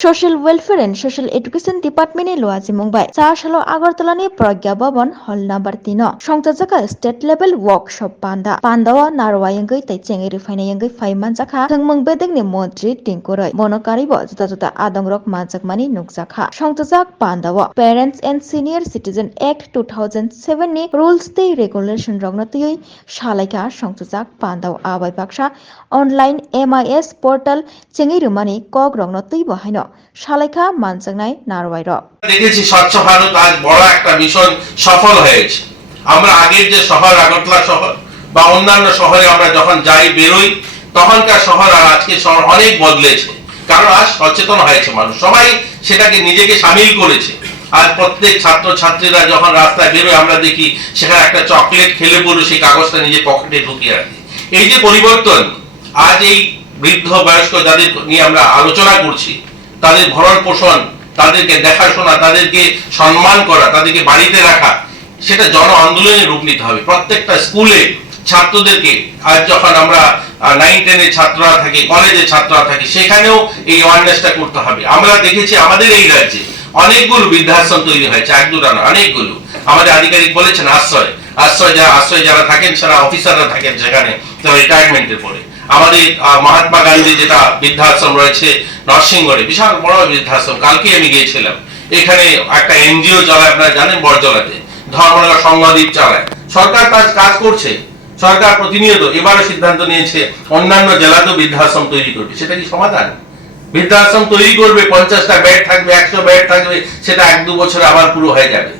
Social welfare and social education ডিপার্টমেন্টে আজি মুম্বাই চার সালো আগরতলা নিয়ে প্রজ্ঞা ভবন হল নাম্বার তিন সংজাজাকা স্টেট লেভেল ওয়ার্কশপ পান্ডা পান্ডাও নারওয়াইঙ্গই তাই চেঙ্গি রিফাইনাইঙ্গই ফাইমান জাখা থংমং বেদেংনি মন্ত্রী টিঙ্কুরই মনকারিব জুতা জুতা আদং রক আদংরক মানজাকমানি নুকজাখা সংজাজাক পান্ডাও parents and senior citizen act two thousand seven নি রুলস দে রেগুলেশন রগ্নতই সালাইকা সংজাজাক পান্ডাও আবাই বাক্সা অনলাইন এমআইএস পোর্টাল চেঙ্গি রুমানি কক রগ্নতই বহাইন মানচাংনাই নারওয়াই র দেখেছি স্বচ্ছ ভারত আজ বড় একটা মিশন সফল হয়েছে। আমরা আগের যে শহর আগরতলা শহর বা অন্যান্য শহরে আমরা যখন যাই বেরোই, তখনকার শহর আর আজকে শহর অনেক বদলেছে। কারণ আজ সচেতন হয়েছে মানুষ। সবাই সেটাকে নিজেকে সামিল করেছে। আজ প্রত্যেক ছাত্র ছাত্রীরা যখন রাস্তায় বেরোয়, আমরা দেখি সেখানে একটা চকলেট খেলে পড়ে, সেই কাগজটা নিজে পকেটে ঢুকিয়ে রাখে। এই যে পরিবর্তন, আজ এই বৃদ্ধ বয়স্ক যাদের নিয়ে আমরা আলোচনা করছি তাদের ভরণ পোষণ, তাদেরকে দেখাশোনা, তাদেরকে সম্মান করা, তাদেরকে বাড়িতে রাখা, সেটা জন আন্দোলনে রূপ নিতে হবে। প্রত্যেকটা স্কুলে ছাত্রদেরকে, আজ যখন আমরা নাইন টেনের ছাত্ররা থাকি কলেজের ছাত্ররা থাকি, সেখানেও এই অ্যাওয়ারনেসটা করতে হবে। আমরা দেখেছি আমাদের এই রাজ্যে অনেকগুলো বৃদ্ধাশ্রম তৈরি হয়েছে, এক দুটা না অনেকগুলো। আমাদের আধিকারিক বলেছেন আশ্রয় আশ্রয় যারা আশ্রয় যারা থাকেন, সেরা অফিসাররা থাকেন সেখানে রিটায়ারমেন্টের পরে আমাদের মহাত্মা গান্ধী যেটা বৃদ্ধাশ্রম রয়েছে নরসিংগড়ে বিশাল বড় বৃদ্ধাশ্রম কালকে আমি গিয়েছিলাম। এখানে একটা এনজিও চালায়, আপনারা জানেন বরজলাতে, ধর্মনগর সংঘদ্বীপ চালায়। সরকার কাজ কাজ করছে, সরকার প্রতিনিয়ত, এবারও সিদ্ধান্ত নিয়েছে, অন্যান্য জেলাতেও বৃদ্ধাশ্রম তৈরি করবে। সেটা কি সমাধান? বৃদ্ধাশ্রম তৈরি করবে, পঞ্চাশটা বেড থাকবে, একশো বেড থাকবে, সেটা এক দু বছর আবার পুরো হয়ে যাবে।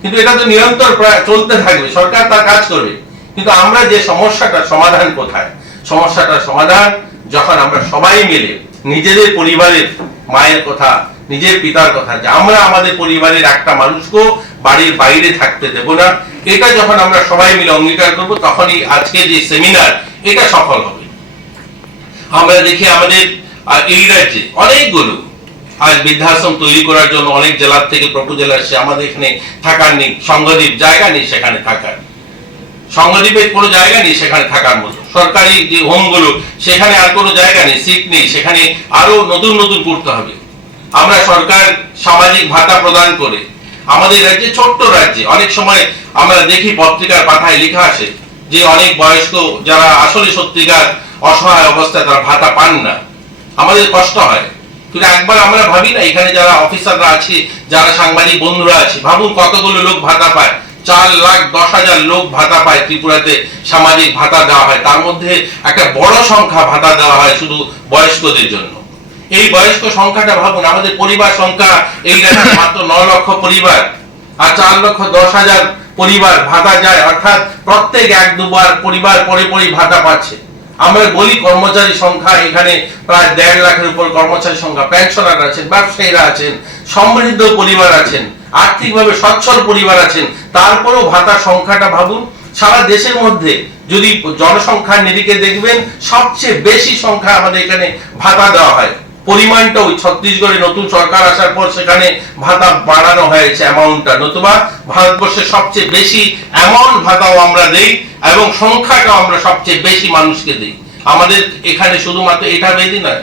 কিন্তু এটা তো নিরন্তর চলতে থাকবে, সরকার তার কাজ করবে। কিন্তু আমরা যে সমস্যাটা, সমাধান কোথায়? সমস্যাটার সমাধান যখন আমরা সবাই মিলে নিজেদের পরিবারের মায়ের কথা, নিজের পিতার কথা, যে আমরা আমাদের পরিবারের একটা মানুষকেও বাড়ির বাইরে থাকতে দেব না, এটা যখন আমরা সবাই মিলে অঙ্গীকার করব, তখনই আজকে যে সেমিনার এটা সফল হবে। আমরা দেখি আমাদের এই রাজ্যে অনেকগুলো, আজ বৃদ্ধাশ্রম তৈরি করার জন্য অনেক জেলার থেকে প্রপোজাল আসছে, আমাদের এখানে থাকার নেই, সংঘদ্বীপ জায়গা নেই সেখানে থাকার। সংঘদ্বীপের কোনো জায়গা নেই সেখানে থাকার মতো। সরকারি যে হোমগুলো, সেখানে আর কোনো জায়গা নেই সিট নেই, সেখানে আরও নতুন নতুন করতে হবে। আমরা সরকার সামাজিক ভাতা প্রদান করে, আমাদের রাজ্যে ছোট্ট রাজ্যে, অনেক সময় আমরা দেখি পত্রিকার পাতায় লেখা আসে যে অনেক বয়স্ক যারা আসলে সত্যিকার অসহায় অবস্থায় তারা ভাতা পান না। আমাদের কষ্ট হয়। কিন্তু একবার আমরা ভাবি না, এখানে যারা অফিসাররা আছে, যারা সাংবাদিক বন্ধুরা আছে, ভাবুন কতগুলো লোক ভাতা পায়। চার লাখ দশ হাজার লোক ভাতা পায় ত্রিপুরাতে সামাজিক ভাতা দেওয়া হয়। তার মধ্যে একটা বড় সংখ্যা ভাতা দেওয়া হয় শুধু বয়স্কদের জন্য। এই বয়স্ক সংখ্যাটা ভাবুন, আমাদের পরিবার সংখ্যা এই রাজ্যে মাত্র নয় লক্ষ পরিবার আর চার লক্ষ দশ হাজার পরিবার ভাতা যায়। অর্থাৎ প্রত্যেক এক দুবার পরিবার পরে পরে ভাতা পাচ্ছে। আমরা বলি কর্মচারী সংখ্যা, এখানে প্রায় দেড় লাখের উপর কর্মচারী সংখ্যা পেনশনার আছেন, ব্যবসায়ীরা আছেন, সমৃদ্ধ পরিবার আছেন, আর্থিকভাবে সচ্ছল পরিবার আছেন, তারপরেও ভাতা সংখ্যাটা ভাবুন, সারা দেশের মধ্যে যদি জনসংখ্যার নিরিখে দেখবেন, সবচেয়ে বেশি সংখ্যা আমাদের এখানে ভাতা দেওয়া হয়। পরিমাণটা ওই ছত্তিশগড়ে নতুন সরকার আসার পর সেখানে ভাতা বাড়ানো হয়েছে অ্যামাউন্টটা নতুবা ভারতবর্ষে সবচেয়ে বেশি অ্যামাউন্ট ভাতাও আমরা দেই এবং সংখ্যাটাও আমরা সবচেয়ে বেশি মানুষকে দিই। আমাদের এখানে শুধুমাত্র এটা নয়।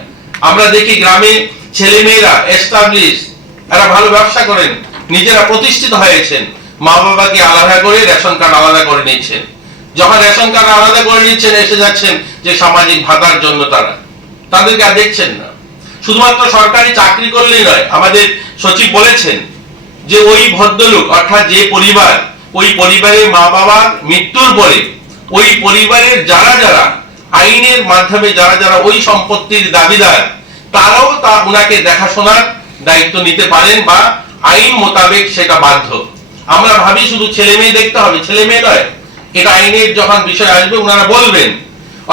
আমরা দেখি গ্রামে ছেলে মেয়েরা এস্টাবলিশ ভালো ব্যবসা করেন, নিজেরা প্রতিষ্ঠিত হয়েছেন। মা বাবাকে আলাদা করে রেশন কার্ড আলাদা করে নিচ্ছেন। যখন রেশন কার্ড আলাদা করে নিচ্ছেন, এসে যাচ্ছেন যে সামাজিক ভাতার জন্য তারা। তাদেরকে আর দেখছেন না। শুধুমাত্র সরকারি চাকরি করলেই নয়, আমাদের সচিব বলেছেন যে ওই ভদ্রলোক, অর্থাৎ যে পরিবার, ওই পরিবারের মা বাবার মৃত্যুর পরে ওই পরিবারের যারা যারা আইনের মাধ্যমে যারা যারা ওই সম্পত্তির দাবিদার, তারাও তা ওনাকে দেখাশোনার দায়িত্ব নিতে পারেন বা আইন মোতাবেক সেটা বাধ্য। আমরা ভাবি শুধু ছেলে মেয়ে দেখতে হবে, ছেলে মেয়ে নয়, এটা আইনের যখন বিষয় আসবে ওনারা বলবেন।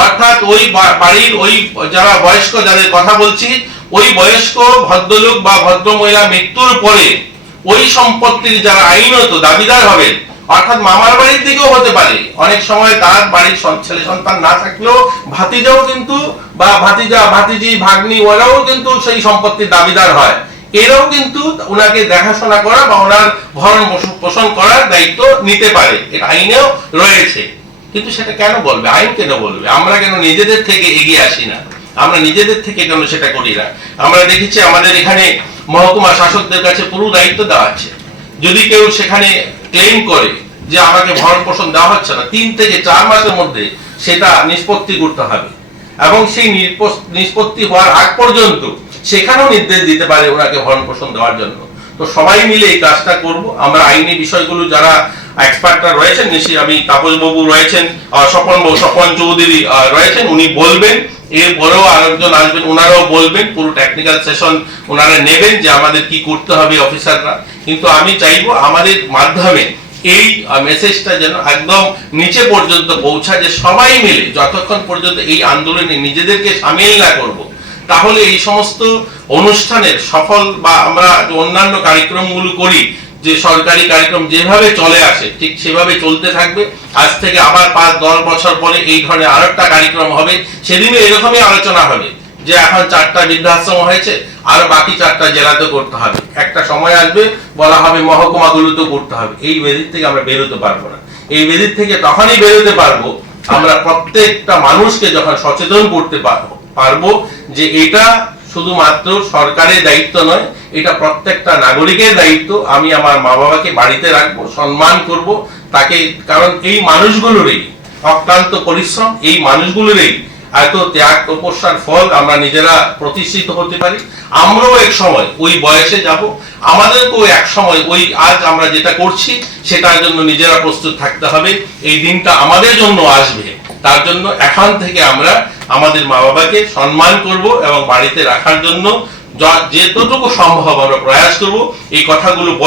অর্থাৎ ওই বাড়ির ওই যারা বয়স্ক, যাদের কথা বলছি ওই বয়স্ক ভদ্রলোক বা ভদ্র মহিলা মৃত্যুর পরে ওই সম্পত্তির যারা আইনত দাবিদার হবে, অর্থাৎ মামার বাড়ির দিকেও হতে পারে। অনেক সময় তার বাড়ির ছেলে সন্তান না থাকলেও ভাতিজাও কিন্তু বা ভাতিজা, ভাতিজি, ভাগ্নি, ওরাও কিন্তু সেই সম্পত্তির দাবিদার হয়। এরাও কিন্তু ওনাকে দেখাশোনা করা বা ওনার ভরণ পোষ- পোষণ করার দায়িত্ব নিতে পারে। এটা আইনেও রয়েছে। কিন্তু সেটা কেন বলবে? আইন কেন বলবে? আমরা কেন নিজেদের থেকে এগিয়ে আসি না? আমরা নিজেদের থেকে কেন সেটা করি না। আমরা দেখেছি আমাদের এখানে মহকুমা শাসকদের কাছে পুরো দায়িত্ব দেওয়া আছে। যদি কেউ সেখানে ক্লেম করে যে আমাকে ভরণ পোষণ দেওয়া হচ্ছে না, তিন থেকে চার মাসের মধ্যে সেটা নিষ্পত্তি করতে হবে। এবং সেই নিষ্পত্তি হওয়ার আগ পর্যন্ত সেখানেও নির্দেশ দিতে পারে ওনাকে ভরণ পোষণ দেওয়ার জন্য। তো সবাই মিলে এই কাজটা করব। আমরা আইনি বিষয়গুলো যারা এক্সপার্টরা রয়েছেন, নিশ্চয়ই আমি তাপস বাবু রয়েছেন স্বপন বাবু স্বপন চৌধুরী রয়েছেন, উনি বলবেন। এরপরেও আরেকজন আসবেন, ওনারাও বলবেন, পুরো টেকনিক্যাল সেশন ওনারা নেবেন যে আমাদের কি করতে হবে অফিসাররা কিন্তু আমি চাইব আমাদের মাধ্যমে এই মেসেজটা যেন একদম নিচে পর্যন্ত পৌঁছায়, যে সবাই মিলে যতক্ষণ পর্যন্ত এই আন্দোলনে নিজেদেরকে সামিল না করব, তাহলে এই সমস্ত অনুষ্ঠানের সফল বা আমরা অন্যান্য কার্যক্রমগুলো করি যে সরকারি কার্যক্রম যেভাবে চলে আসে, ঠিক সেভাবে চলতে থাকবে। আজ থেকে আবার পাঁচ, দশ বছর পরে এই ধরনের আরও একটা কার্যক্রম হবে। সেদিনে এরকমই আলোচনা হবে যে এখন চারটা বৃদ্ধাশ্রম হয়েছে, আর বাকি চারটা জেলাতে করতে হবে। একটা সময় আসবে, বলা হবে মহকুমাগুলোতেও করতে হবে। এই বেদির থেকে আমরা বেরোতে পারব না। এই বেদির থেকে তখনই বেরোতে পারব, আমরা প্রত্যেকটা মানুষকে যখন সচেতন করতে পারব পারব যে এটা শুধুমাত্র সরকারের দায়িত্ব নয়, এটা প্রত্যেকটা নাগরিকের দায়িত্ব। আমি আমার মা বাবাকে বাড়িতে রাখব, সম্মান করব, তাকে কারণ এই মানুষগুলোরই অক্লান্ত পরিশ্রম, এই মানুষগুলোরই এত ত্যাগ তপস্যার ফল আমরা নিজেরা প্রতিষ্ঠিত হতে পারি। আমরাও এক সময় ওই বয়সে যাব। আমাদেরকেও এক সময় ওই আজ আমরা যেটা করছি, সেটার জন্য নিজেরা প্রস্তুত থাকতে হবে। এই দিনটা আমাদের জন্য আসবে। তার জন্য এখন থেকে আমরা আমাদের মা বাবাকে সম্মান করব এবং বাড়িতে রাখার জন্য যেতটুকু সম্ভব আমরা প্রয়াস করব। এই কথাগুলো